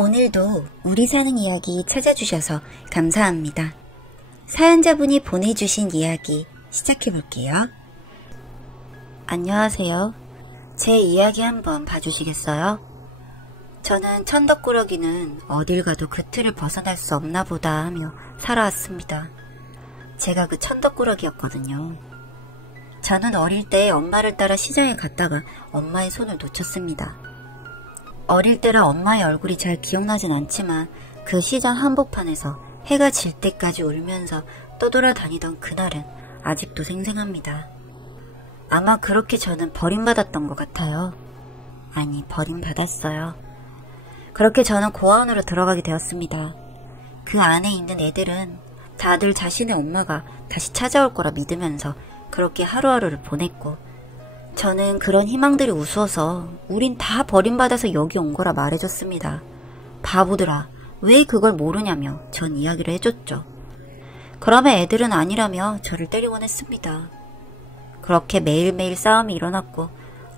오늘도 우리 사는 이야기 찾아주셔서 감사합니다. 사연자분이 보내주신 이야기 시작해볼게요. 안녕하세요. 제 이야기 한번 봐주시겠어요? 저는 천덕꾸러기는 어딜 가도 그 틀을 벗어날 수 없나 보다 하며 살아왔습니다. 제가 그 천덕꾸러기였거든요. 저는 어릴 때 엄마를 따라 시장에 갔다가 엄마의 손을 놓쳤습니다. 어릴 때라 엄마의 얼굴이 잘 기억나진 않지만 그 시장 한복판에서 해가 질 때까지 울면서 떠돌아다니던 그날은 아직도 생생합니다. 아마 그렇게 저는 버림받았던 것 같아요. 아니, 버림받았어요. 그렇게 저는 고아원으로 들어가게 되었습니다. 그 안에 있는 애들은 다들 자신의 엄마가 다시 찾아올 거라 믿으면서 그렇게 하루하루를 보냈고, 저는 그런 희망들이 우스워서 우린 다 버림받아서 여기 온 거라 말해줬습니다. 바보들아, 왜 그걸 모르냐며 전 이야기를 해줬죠. 그러면 애들은 아니라며 저를 때리곤 했습니다. 그렇게 매일매일 싸움이 일어났고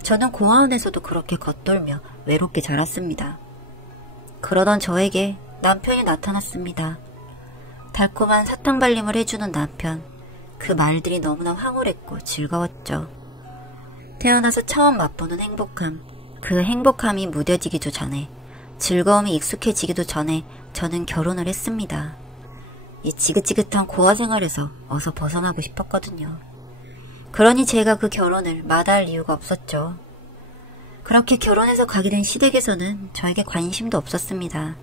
저는 고아원에서도 그렇게 겉돌며 외롭게 자랐습니다. 그러던 저에게 남편이 나타났습니다. 달콤한 사탕발림을 해주는 남편. 그 말들이 너무나 황홀했고 즐거웠죠. 태어나서 처음 맛보는 행복함. 그 행복함이 무뎌지기도 전에, 즐거움이 익숙해지기도 전에 저는 결혼을 했습니다. 이 지긋지긋한 고아 생활에서 어서 벗어나고 싶었거든요. 그러니 제가 그 결혼을 마다할 이유가 없었죠. 그렇게 결혼해서 가게 된 시댁에서는 저에게 관심도 없었습니다.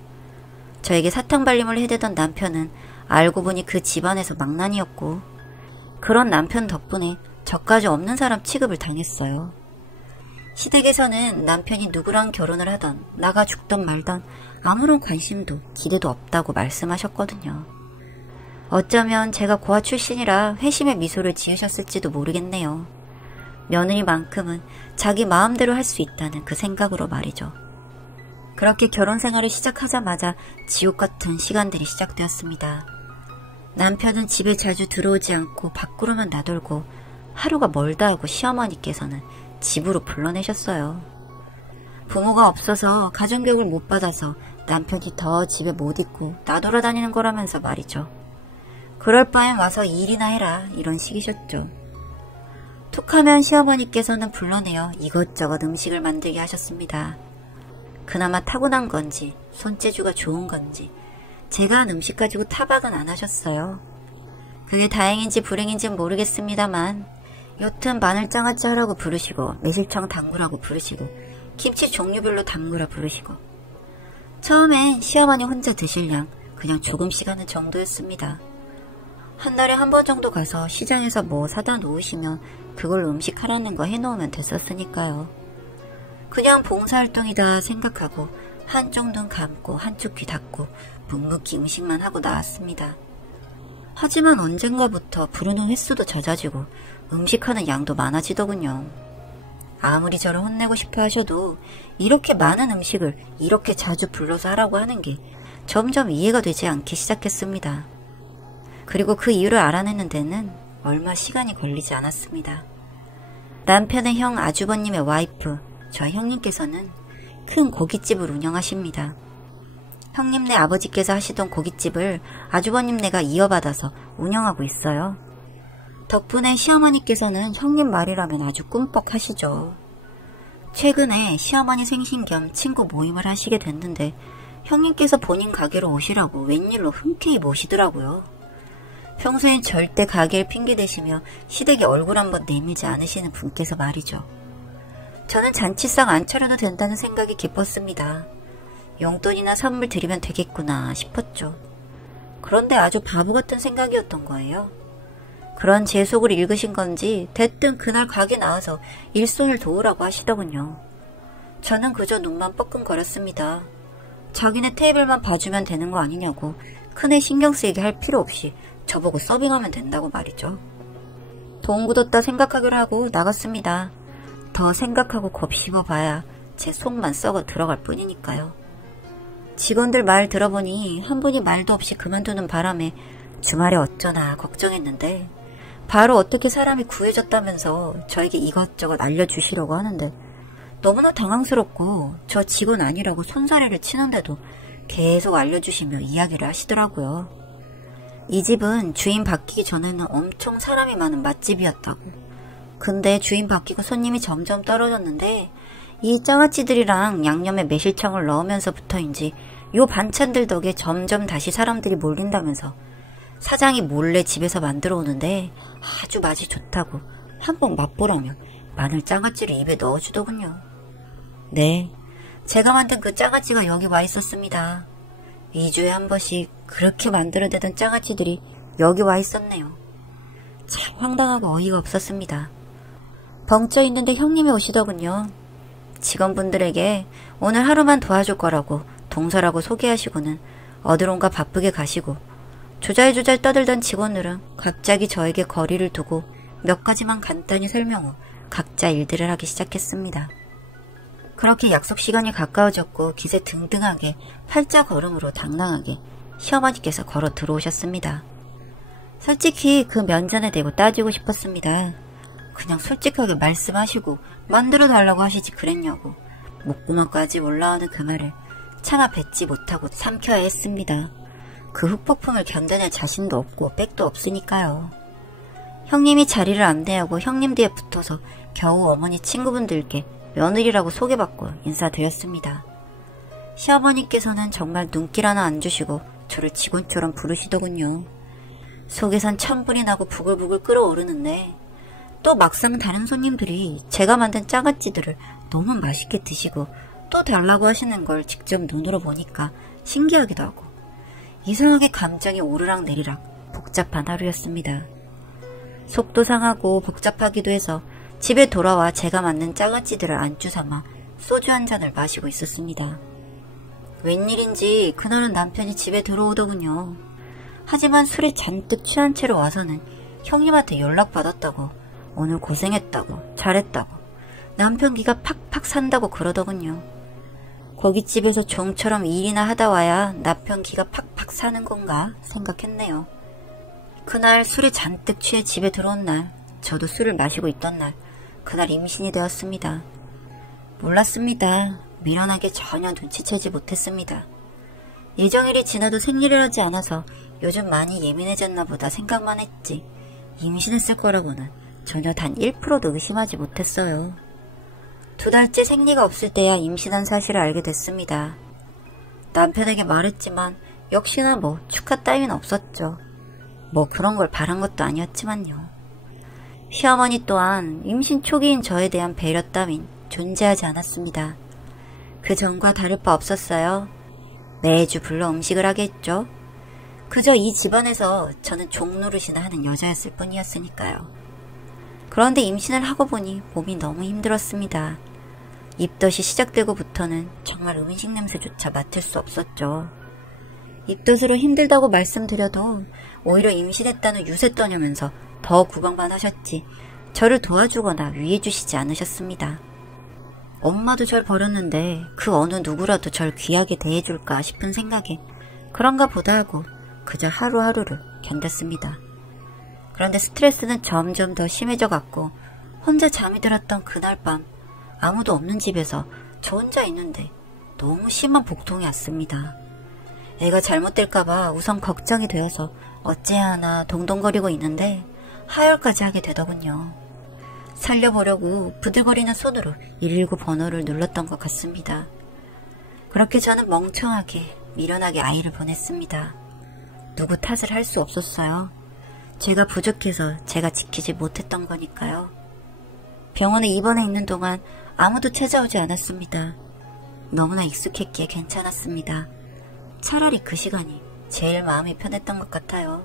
저에게 사탕발림을 해대던 남편은 알고 보니 그 집안에서 망난이었고, 그런 남편 덕분에 저까지 없는 사람 취급을 당했어요. 시댁에서는 남편이 누구랑 결혼을 하던 나가 죽던 말던 아무런 관심도 기대도 없다고 말씀하셨거든요. 어쩌면 제가 고아 출신이라 회심의 미소를 지으셨을지도 모르겠네요. 며느리만큼은 자기 마음대로 할 수 있다는 그 생각으로 말이죠. 그렇게 결혼 생활을 시작하자마자 지옥 같은 시간들이 시작되었습니다. 남편은 집에 자주 들어오지 않고 밖으로만 나돌고, 하루가 멀다 하고 시어머니께서는 집으로 불러내셨어요. 부모가 없어서 가정교육을 못 받아서 남편이 더 집에 못 있고 나돌아다니는 거라면서 말이죠. 그럴 바엔 와서 일이나 해라, 이런 식이셨죠. 툭하면 시어머니께서는 불러내어 이것저것 음식을 만들게 하셨습니다. 그나마 타고난 건지 손재주가 좋은 건지 제가 한 음식 가지고 타박은 안 하셨어요. 그게 다행인지 불행인지는 모르겠습니다만 여튼 마늘장아찌 하라고 부르시고 매실청 담그라고 부르시고 김치 종류별로 담그라 부르시고, 처음엔 시어머니 혼자 드실 양 그냥 조금씩 하는 정도였습니다. 한 달에 한 번 정도 가서 시장에서 뭐 사다 놓으시면 그걸 음식 하라는 거 해놓으면 됐었으니까요. 그냥 봉사활동이다 생각하고 한쪽 눈 감고 한쪽 귀 닫고 묵묵히 음식만 하고 나왔습니다. 하지만 언젠가부터 부르는 횟수도 잦아지고 음식하는 양도 많아지더군요. 아무리 저를 혼내고 싶어 하셔도 이렇게 많은 음식을 이렇게 자주 불러서 하라고 하는 게 점점 이해가 되지 않기 시작했습니다. 그리고 그 이유를 알아내는 데는 얼마 시간이 걸리지 않았습니다. 남편의 형 아주버님의 와이프, 저 형님께서는 큰 고깃집을 운영하십니다. 형님네 아버지께서 하시던 고깃집을 아주버님네가 이어받아서 운영하고 있어요. 덕분에 시어머니께서는 형님 말이라면 아주 꿈뻑하시죠. 최근에 시어머니 생신 겸 친구 모임을 하시게 됐는데 형님께서 본인 가게로 오시라고 웬일로 흔쾌히 모시더라고요. 평소엔 절대 가게를 핑계대시며 시댁에 얼굴 한번 내밀지 않으시는 분께서 말이죠. 저는 잔치상 안 차려도 된다는 생각이 기뻤습니다. 용돈이나 선물 드리면 되겠구나 싶었죠. 그런데 아주 바보 같은 생각이었던 거예요. 그런 제 속을 읽으신 건지 대뜸 그날 가게 나와서 일손을 도우라고 하시더군요. 저는 그저 눈만 뻐끔거렸습니다. 자기네 테이블만 봐주면 되는 거 아니냐고 큰애 신경 쓰이게 할 필요 없이 저보고 서빙하면 된다고 말이죠. 돈 굳었다 생각하기로 하고 나갔습니다. 더 생각하고 곱씹어봐야 제 속만 썩어 들어갈 뿐이니까요. 직원들 말 들어보니 한 분이 말도 없이 그만두는 바람에 주말에 어쩌나 걱정했는데 바로 어떻게 사람이 구해졌다면서 저에게 이것저것 알려주시려고 하는데 너무나 당황스럽고 저 직원 아니라고 손사래를 치는데도 계속 알려주시며 이야기를 하시더라고요. 이 집은 주인 바뀌기 전에는 엄청 사람이 많은 맛집이었다고. 근데 주인 바뀌고 손님이 점점 떨어졌는데 이 장아찌들이랑 양념에 매실청을 넣으면서부터인지 요 반찬들 덕에 점점 다시 사람들이 몰린다면서 사장이 몰래 집에서 만들어 오는데 아주 맛이 좋다고 한번 맛보라며 마늘 장아찌를 입에 넣어주더군요. 네, 제가 만든 그 장아찌가 여기 와 있었습니다. 2주에 한 번씩 그렇게 만들어대던 장아찌들이 여기 와 있었네요. 참 황당하고 어이가 없었습니다. 벙쪄 있는데 형님이 오시더군요. 직원분들에게 오늘 하루만 도와줄 거라고 동서라고 소개하시고는 어디론가 바쁘게 가시고 조잘조잘 떠들던 직원들은 갑자기 저에게 거리를 두고 몇 가지만 간단히 설명 후 각자 일들을 하기 시작했습니다. 그렇게 약속 시간이 가까워졌고 기세 등등하게 팔자 걸음으로 당당하게 시어머니께서 걸어 들어오셨습니다. 솔직히 그 면전에 대고 따지고 싶었습니다. 그냥 솔직하게 말씀하시고 만들어달라고 하시지 그랬냐고. 목구멍까지 올라오는 그 말을 차마 뱉지 못하고 삼켜야 했습니다. 그 흑폭풍을 견뎌낼 자신도 없고 백도 없으니까요. 형님이 자리를 안내하고 형님 뒤에 붙어서 겨우 어머니 친구분들께 며느리라고 소개받고 인사드렸습니다. 시어머니께서는 정말 눈길 하나 안 주시고 저를 직원처럼 부르시더군요. 속에선 천불이 나고 부글부글 끓어오르는데 또 막상 다른 손님들이 제가 만든 장아찌들을 너무 맛있게 드시고 또 달라고 하시는 걸 직접 눈으로 보니까 신기하기도 하고 이상하게 감정이 오르락 내리락 복잡한 하루였습니다. 속도 상하고 복잡하기도 해서 집에 돌아와 제가 만든 장아찌들을 안주 삼아 소주 한 잔을 마시고 있었습니다. 웬일인지 그날은 남편이 집에 들어오더군요. 하지만 술에 잔뜩 취한 채로 와서는 형님한테 연락받았다고 오늘 고생했다고 잘했다고 남편 기가 팍팍 산다고 그러더군요. 고깃집에서 종처럼 일이나 하다 와야 남편 기가 팍팍 사는 건가 생각했네요. 그날 술에 잔뜩 취해 집에 들어온 날, 저도 술을 마시고 있던 날, 그날 임신이 되었습니다. 몰랐습니다. 미련하게 전혀 눈치채지 못했습니다. 예정일이 지나도 생리를 하지 않아서 요즘 많이 예민해졌나 보다 생각만 했지 임신했을 거라고는 전혀 단 1%도 의심하지 못했어요. 2달째 생리가 없을 때야 임신한 사실을 알게 됐습니다. 남편에게 말했지만 역시나 뭐 축하 따윈 없었죠. 뭐 그런 걸 바란 것도 아니었지만요. 시어머니 또한 임신 초기인 저에 대한 배려 따윈 존재하지 않았습니다. 그 전과 다를 바 없었어요. 매주 불러 음식을 하게 했죠. 그저 이 집안에서 저는 종노릇이나 하는 여자였을 뿐이었으니까요. 그런데 임신을 하고 보니 몸이 너무 힘들었습니다. 입덧이 시작되고부터는 정말 음식 냄새조차 맡을 수 없었죠. 입덧으로 힘들다고 말씀드려도 오히려 임신했다는 유세 떠냐면서 더 구박만 하셨지 저를 도와주거나 위해주시지 않으셨습니다. 엄마도 절 버렸는데 그 어느 누구라도 절 귀하게 대해줄까 싶은 생각에 그런가 보다 하고 그저 하루하루를 견뎠습니다. 그런데 스트레스는 점점 더 심해져 갔고 혼자 잠이 들었던 그날 밤 아무도 없는 집에서 저 혼자 있는데 너무 심한 복통이 왔습니다. 애가 잘못될까봐 우선 걱정이 되어서 어째야 하나 동동거리고 있는데 하혈까지 하게 되더군요. 살려보려고 부들거리는 손으로 119 번호를 눌렀던 것 같습니다. 그렇게 저는 멍청하게 미련하게 아이를 보냈습니다. 누구 탓을 할 수 없었어요. 제가 부족해서 제가 지키지 못했던 거니까요. 병원에 입원해 있는 동안 아무도 찾아오지 않았습니다. 너무나 익숙했기에 괜찮았습니다. 차라리 그 시간이 제일 마음이 편했던 것 같아요.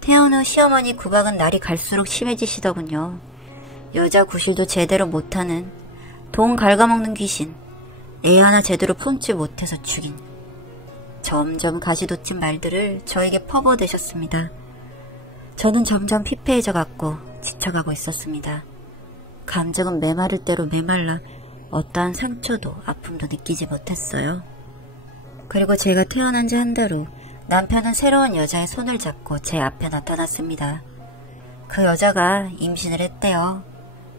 태어난 후 시어머니 구박은 날이 갈수록 심해지시더군요. 여자 구실도 제대로 못하는 돈 갉아먹는 귀신, 애 하나 제대로 품지 못해서 죽인 점점 가시돋친 말들을 저에게 퍼부어대셨습니다. 저는 점점 피폐해져 갔고 지쳐가고 있었습니다. 감정은 메마를 대로 메말라 어떠한 상처도 아픔도 느끼지 못했어요. 그리고 제가 태어난 지 한 달 후 남편은 새로운 여자의 손을 잡고 제 앞에 나타났습니다. 그 여자가 임신을 했대요.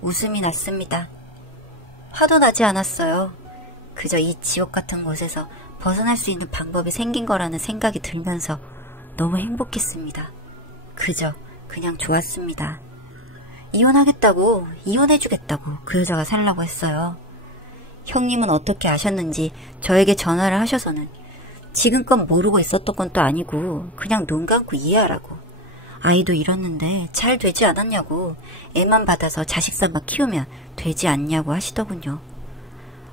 웃음이 났습니다. 화도 나지 않았어요. 그저 이 지옥 같은 곳에서 벗어날 수 있는 방법이 생긴 거라는 생각이 들면서 너무 행복했습니다. 그냥 좋았습니다. 이혼하겠다고, 이혼해주겠다고 그 여자가 살라고 했어요. 형님은 어떻게 아셨는지 저에게 전화를 하셔서는 지금껏 모르고 있었던 건 또 아니고 그냥 눈 감고 이해하라고. 아이도 잃었는데 잘 되지 않았냐고. 애만 받아서 자식 삼아 키우면 되지 않냐고 하시더군요.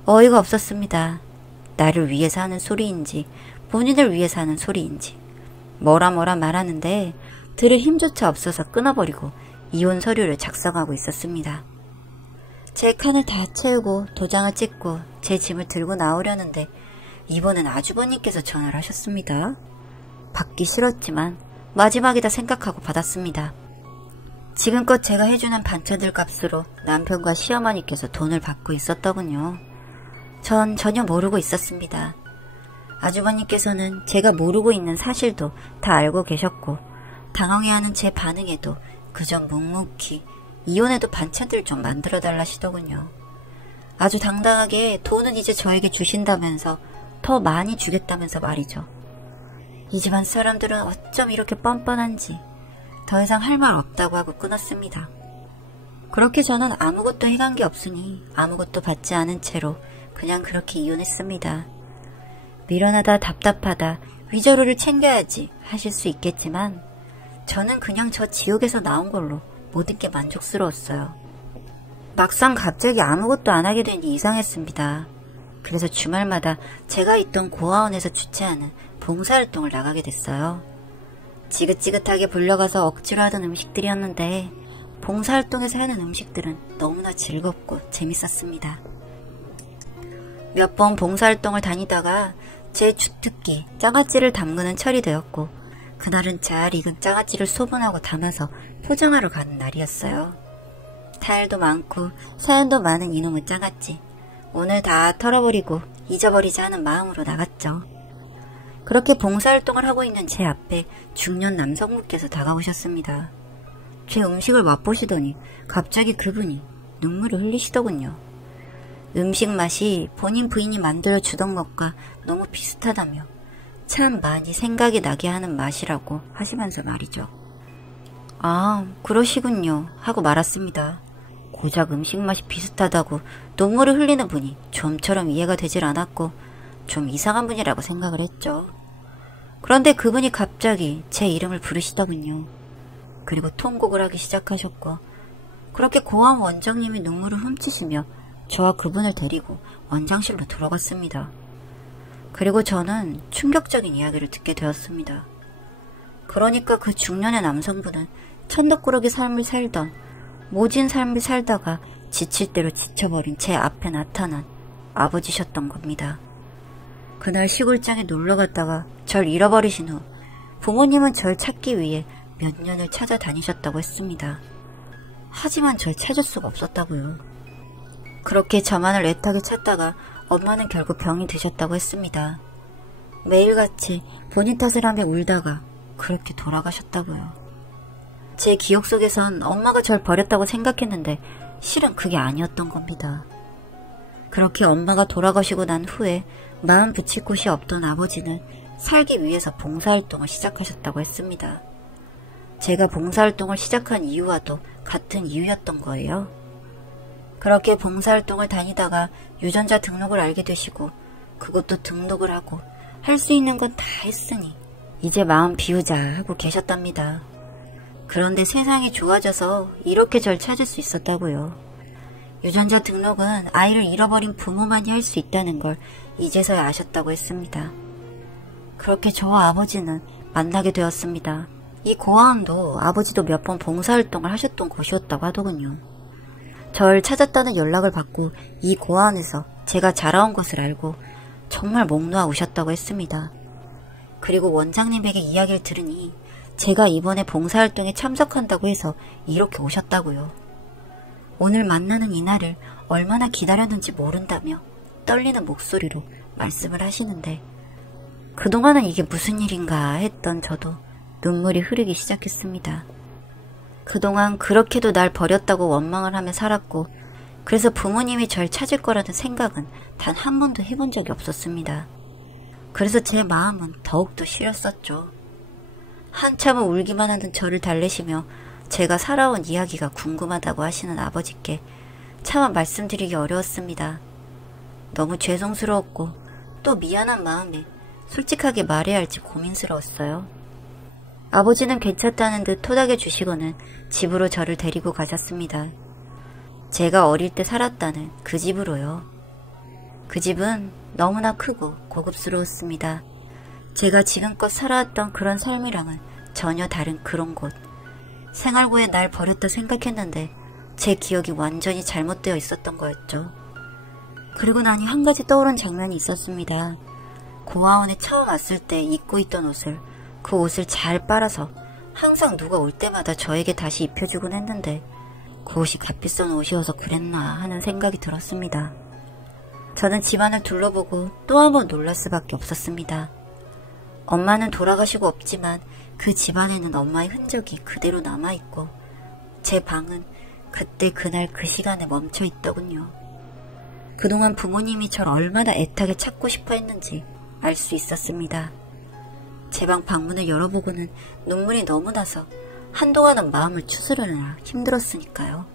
어이가 없었습니다. 나를 위해서 하는 소리인지 본인을 위해서 하는 소리인지 뭐라 말하는데 들을 힘조차 없어서 끊어버리고 이혼 서류를 작성하고 있었습니다. 제 칸을 다 채우고 도장을 찍고 제 짐을 들고 나오려는데 이번엔 아주버님께서 전화를 하셨습니다. 받기 싫었지만 마지막이다 생각하고 받았습니다. 지금껏 제가 해주는 반찬들 값으로 남편과 시어머니께서 돈을 받고 있었더군요. 전 전혀 모르고 있었습니다. 아주버님께서는 제가 모르고 있는 사실도 다 알고 계셨고 당황해하는 제 반응에도 그저 묵묵히 이혼해도 반찬들 좀 만들어달라시더군요. 아주 당당하게 돈은 이제 저에게 주신다면서 더 많이 주겠다면서 말이죠. 이 집안 사람들은 어쩜 이렇게 뻔뻔한지 더 이상 할 말 없다고 하고 끊었습니다. 그렇게 저는 아무것도 해간 게 없으니 아무것도 받지 않은 채로 그냥 그렇게 이혼했습니다. 미련하다 답답하다 위자료를 챙겨야지 하실 수 있겠지만 저는 그냥 저 지옥에서 나온 걸로 모든 게 만족스러웠어요. 막상 갑자기 아무것도 안 하게 되니 이상했습니다. 그래서 주말마다 제가 있던 고아원에서 주최하는 봉사활동을 나가게 됐어요. 지긋지긋하게 불려가서 억지로 하던 음식들이었는데 봉사활동에서 하는 음식들은 너무나 즐겁고 재밌었습니다. 몇 번 봉사활동을 다니다가 제 주특기 장아찌를 담그는 철이 되었고 그날은 잘 익은 장아찌를 소분하고 담아서 포장하러 가는 날이었어요. 탈도 많고 사연도 많은 이놈의 장아찌. 오늘 다 털어버리고 잊어버리자 하는 마음으로 나갔죠. 그렇게 봉사활동을 하고 있는 제 앞에 중년 남성분께서 다가오셨습니다. 제 음식을 맛보시더니 갑자기 그분이 눈물을 흘리시더군요. 음식 맛이 본인 부인이 만들어주던 것과 너무 비슷하다며 참 많이 생각이 나게 하는 맛이라고 하시면서 말이죠. 아, 그러시군요 하고 말았습니다. 고작 음식 맛이 비슷하다고 눈물을 흘리는 분이 좀처럼 이해가 되질 않았고 좀 이상한 분이라고 생각을 했죠. 그런데 그분이 갑자기 제 이름을 부르시더군요. 그리고 통곡을 하기 시작하셨고 그렇게 고아원 원장님이 눈물을 훔치시며 저와 그분을 데리고 원장실로 들어갔습니다. 그리고 저는 충격적인 이야기를 듣게 되었습니다. 그러니까 그 중년의 남성분은 천덕꾸러기 삶을 살던 모진 삶을 살다가 지칠 대로 지쳐버린 제 앞에 나타난 아버지셨던 겁니다. 그날 시골장에 놀러갔다가 절 잃어버리신 후 부모님은 절 찾기 위해 몇 년을 찾아다니셨다고 했습니다. 하지만 절 찾을 수가 없었다고요. 그렇게 저만을 애타게 찾다가 엄마는 결국 병이 드셨다고 했습니다. 매일같이 본인 탓을 하며 울다가 그렇게 돌아가셨다고요. 제 기억 속에선 엄마가 절 버렸다고 생각했는데 실은 그게 아니었던 겁니다. 그렇게 엄마가 돌아가시고 난 후에 마음 붙일 곳이 없던 아버지는 살기 위해서 봉사활동을 시작하셨다고 했습니다. 제가 봉사활동을 시작한 이유와도 같은 이유였던 거예요. 그렇게 봉사활동을 다니다가 유전자 등록을 알게 되시고 그것도 등록을 하고 할 수 있는 건 다 했으니 이제 마음 비우자 하고 계셨답니다. 그런데 세상이 좋아져서 이렇게 절 찾을 수 있었다고요. 유전자 등록은 아이를 잃어버린 부모만이 할 수 있다는 걸 이제서야 아셨다고 했습니다. 그렇게 저와 아버지는 만나게 되었습니다. 이 고아원도 아버지도 몇 번 봉사활동을 하셨던 곳이었다고 하더군요. 절 찾았다는 연락을 받고 이 고아원에서 제가 자라온 것을 알고 정말 목 놓아 우셨다고 했습니다. 그리고 원장님에게 이야기를 들으니 제가 이번에 봉사활동에 참석한다고 해서 이렇게 오셨다고요. 오늘 만나는 이날을 얼마나 기다렸는지 모른다며 떨리는 목소리로 말씀을 하시는데 그동안은 이게 무슨 일인가 했던 저도 눈물이 흐르기 시작했습니다. 그동안 그렇게도 날 버렸다고 원망을 하며 살았고 그래서 부모님이 절 찾을 거라는 생각은 단 한 번도 해본 적이 없었습니다. 그래서 제 마음은 더욱더 시렸었죠. 한참을 울기만 하는 저를 달래시며 제가 살아온 이야기가 궁금하다고 하시는 아버지께 차마 말씀드리기 어려웠습니다. 너무 죄송스러웠고 또 미안한 마음에 솔직하게 말해야 할지 고민스러웠어요. 아버지는 괜찮다는 듯 토닥여 주시고는 집으로 저를 데리고 가셨습니다. 제가 어릴 때 살았다는 그 집으로요. 그 집은 너무나 크고 고급스러웠습니다. 제가 지금껏 살아왔던 그런 삶이랑은 전혀 다른 그런 곳. 생활고에 날 버렸다 생각했는데 제 기억이 완전히 잘못되어 있었던 거였죠. 그리고 나니 한 가지 떠오른 장면이 있었습니다. 고아원에 처음 왔을 때 입고 있던 옷을, 그 옷을 잘 빨아서 항상 누가 올 때마다 저에게 다시 입혀주곤 했는데 그 옷이 값비싼 옷이어서 그랬나 하는 생각이 들었습니다. 저는 집안을 둘러보고 또 한 번 놀랄 수밖에 없었습니다. 엄마는 돌아가시고 없지만 그 집안에는 엄마의 흔적이 그대로 남아있고 제 방은 그때 그날 그 시간에 멈춰 있더군요. 그동안 부모님이 절 얼마나 애타게 찾고 싶어 했는지 알 수 있었습니다. 제 방 방문을 열어보고는 눈물이 너무 나서 한동안은 마음을 추스르느라 힘들었으니까요.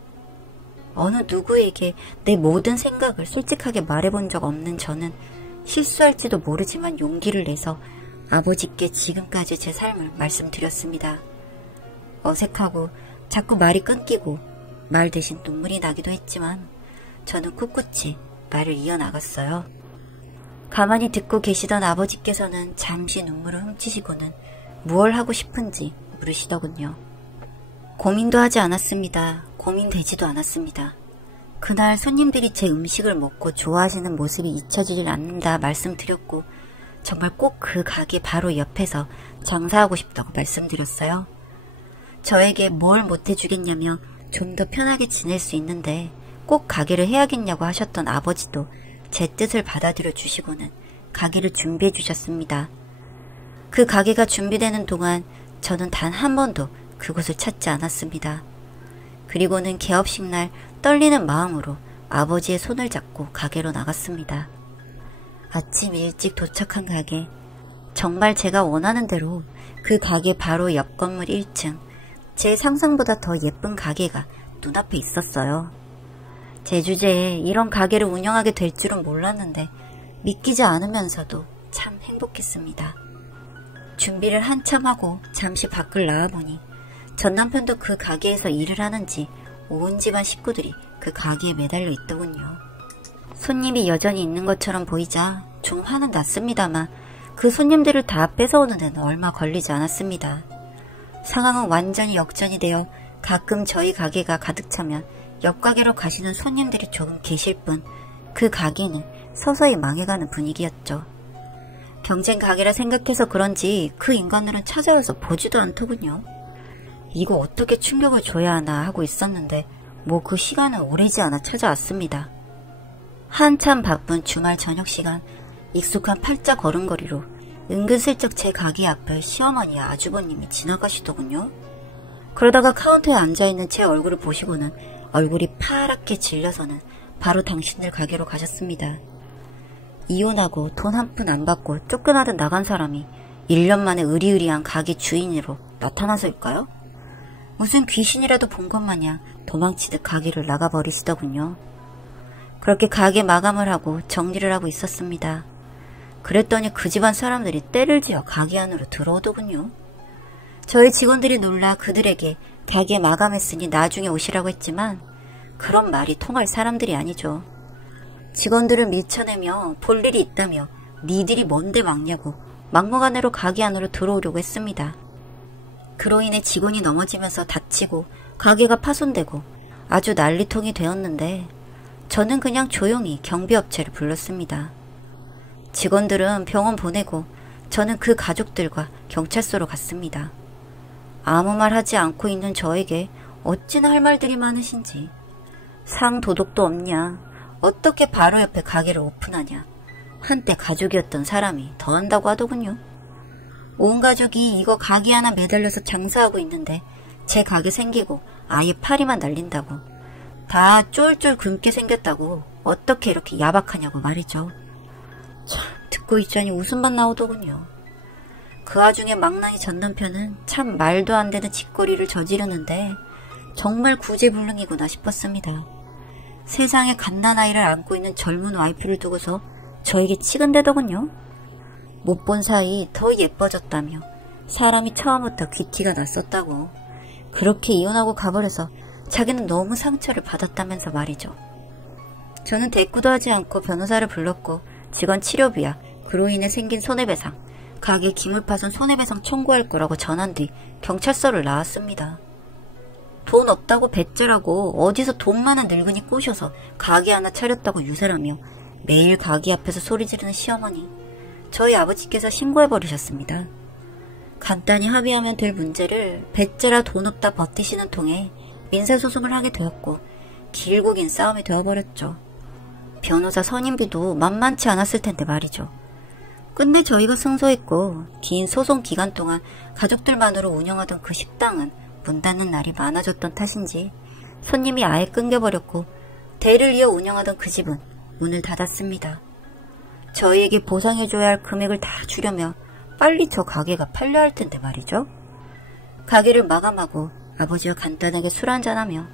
어느 누구에게 내 모든 생각을 솔직하게 말해본 적 없는 저는 실수할지도 모르지만 용기를 내서 아버지께 지금까지 제 삶을 말씀드렸습니다. 어색하고 자꾸 말이 끊기고 말 대신 눈물이 나기도 했지만 저는 꿋꿋이 말을 이어나갔어요. 가만히 듣고 계시던 아버지께서는 잠시 눈물을 훔치시고는 무얼 하고 싶은지 물으시더군요. 고민도 하지 않았습니다. 고민되지도 않았습니다. 그날 손님들이 제 음식을 먹고 좋아하시는 모습이 잊혀지질 않는다 말씀드렸고 정말 꼭 그 가게 바로 옆에서 장사하고 싶다고 말씀드렸어요. 저에게 뭘 못해주겠냐며 좀 더 편하게 지낼 수 있는데 꼭 가게를 해야겠냐고 하셨던 아버지도 제 뜻을 받아들여 주시고는 가게를 준비해 주셨습니다. 그 가게가 준비되는 동안 저는 단 한 번도 그곳을 찾지 않았습니다. 그리고는 개업식 날 떨리는 마음으로 아버지의 손을 잡고 가게로 나갔습니다. 아침 일찍 도착한 가게. 정말 제가 원하는 대로 그 가게 바로 옆 건물 1층, 제 상상보다 더 예쁜 가게가 눈앞에 있었어요. 제 주제에 이런 가게를 운영하게 될 줄은 몰랐는데 믿기지 않으면서도 참 행복했습니다. 준비를 한참 하고 잠시 밖을 나와보니 전 남편도 그 가게에서 일을 하는지 온 집안 식구들이 그 가게에 매달려 있더군요. 손님이 여전히 있는 것처럼 보이자 좀 화는 났습니다만 그 손님들을 다 뺏어오는 데는 얼마 걸리지 않았습니다. 상황은 완전히 역전이 되어 가끔 저희 가게가 가득 차면 옆 가게로 가시는 손님들이 조금 계실 뿐 그 가게는 서서히 망해가는 분위기였죠. 경쟁 가게라 생각해서 그런지 그 인간들은 찾아와서 보지도 않더군요. 이거 어떻게 충격을 줘야 하나 하고 있었는데 뭐 그 시간은 오래지 않아 찾아왔습니다. 한참 바쁜 주말 저녁 시간 익숙한 팔자 걸음걸이로 은근슬쩍 제 가게 앞을 시어머니와 아주버님이 지나가시더군요. 그러다가 카운터에 앉아있는 제 얼굴을 보시고는 얼굴이 파랗게 질려서는 바로 당신들 가게로 가셨습니다. 이혼하고 돈 한 푼 안 받고 쫓겨나듯 나간 사람이 1년 만에 으리으리한 가게 주인으로 나타나서일까요? 무슨 귀신이라도 본 것 마냥 도망치듯 가게를 나가버리시더군요. 그렇게 가게 마감을 하고 정리를 하고 있었습니다. 그랬더니 그 집안 사람들이 떼를 지어 가게 안으로 들어오더군요. 저희 직원들이 놀라 그들에게 가게 마감했으니 나중에 오시라고 했지만 그런 말이 통할 사람들이 아니죠. 직원들을 밀쳐내며 볼 일이 있다며 니들이 뭔데 막냐고 막무가내로 가게 안으로 들어오려고 했습니다. 그로 인해 직원이 넘어지면서 다치고 가게가 파손되고 아주 난리통이 되었는데 저는 그냥 조용히 경비업체를 불렀습니다. 직원들은 병원 보내고 저는 그 가족들과 경찰서로 갔습니다. 아무 말 하지 않고 있는 저에게 어찌나 할 말들이 많으신지. 상도덕도 없냐, 어떻게 바로 옆에 가게를 오픈하냐, 한때 가족이었던 사람이 더 한다고 하더군요. 온 가족이 이거 가게 하나 매달려서 장사하고 있는데 제 가게 생기고 아예 파리만 날린다고. 다 쫄쫄 굶게 생겼다고 어떻게 이렇게 야박하냐고 말이죠. 참 듣고 있자니 웃음만 나오더군요. 그 와중에 망나니 전 남편은 참 말도 안 되는 짓거리를 저지르는데 정말 구제불능이구나 싶었습니다. 세상에 갓난아이를 안고 있는 젊은 와이프를 두고서 저에게 치근대더군요. 못 본 사이 더 예뻐졌다며 사람이 처음부터 귀티가 났었다고 그렇게 이혼하고 가버려서 자기는 너무 상처를 받았다면서 말이죠. 저는 대꾸도 하지 않고 변호사를 불렀고 직원 치료비야 그로 인해 생긴 손해배상, 가게 기물파손 손해배상 청구할 거라고 전한 뒤 경찰서를 나왔습니다. 돈 없다고 배째라고 어디서 돈 많은 늙은이 꼬셔서 가게 하나 차렸다고 유세라며 매일 가게 앞에서 소리 지르는 시어머니, 저희 아버지께서 신고해버리셨습니다. 간단히 합의하면 될 문제를 배째라 돈 없다 버티시는 통에 민사소송을 하게 되었고 길고 긴 싸움이 되어버렸죠. 변호사 선임비도 만만치 않았을 텐데 말이죠. 끝내 저희가 승소했고 긴 소송 기간 동안 가족들만으로 운영하던 그 식당은 문 닫는 날이 많아졌던 탓인지 손님이 아예 끊겨버렸고 대를 이어 운영하던 그 집은 문을 닫았습니다. 저희에게 보상해줘야 할 금액을 다 주려며 빨리 저 가게가 팔려야 할 텐데 말이죠. 가게를 마감하고 아버지와 간단하게 술 한잔하며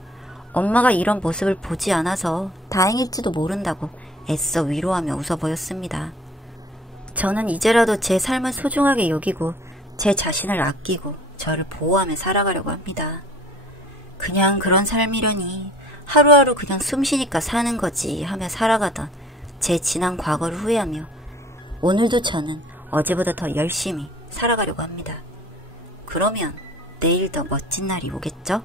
엄마가 이런 모습을 보지 않아서 다행일지도 모른다고 애써 위로하며 웃어 보였습니다. 저는 이제라도 제 삶을 소중하게 여기고 제 자신을 아끼고 저를 보호하며 살아가려고 합니다. 그냥 그런 삶이려니 하루하루 그냥 숨쉬니까 사는 거지 하며 살아가던 제 지난 과거를 후회하며 오늘도 저는 어제보다 더 열심히 살아가려고 합니다. 그러면 내일 더 멋진 날이 오겠죠?